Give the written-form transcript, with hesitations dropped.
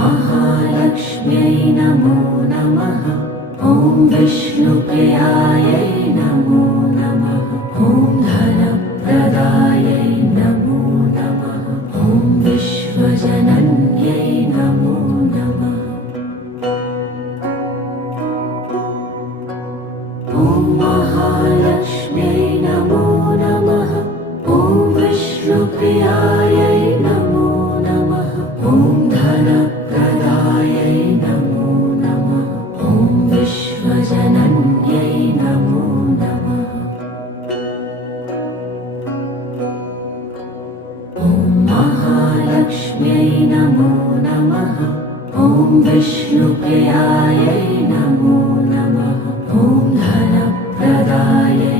महालक्ष्म्यै नमो नमः। ॐ विष्णुप्रियायै नमो नमः। ॐ धनप्रदायै नमो नमः। ॐ विश्वजनन्यै नमो नमः। ॐ महालक्ष्म्यै नमो नमः। ॐ विष्णुप्रियायै नमो नमः। ॐ धनप्रदायै नमो नमः। ॐ विश्वजनन्यै नमो नमः। ॐ महालक्ष्म्यै नमो नमः। ॐ विष्णुप्रियायै नमो नमः। ॐ धनप्रदायै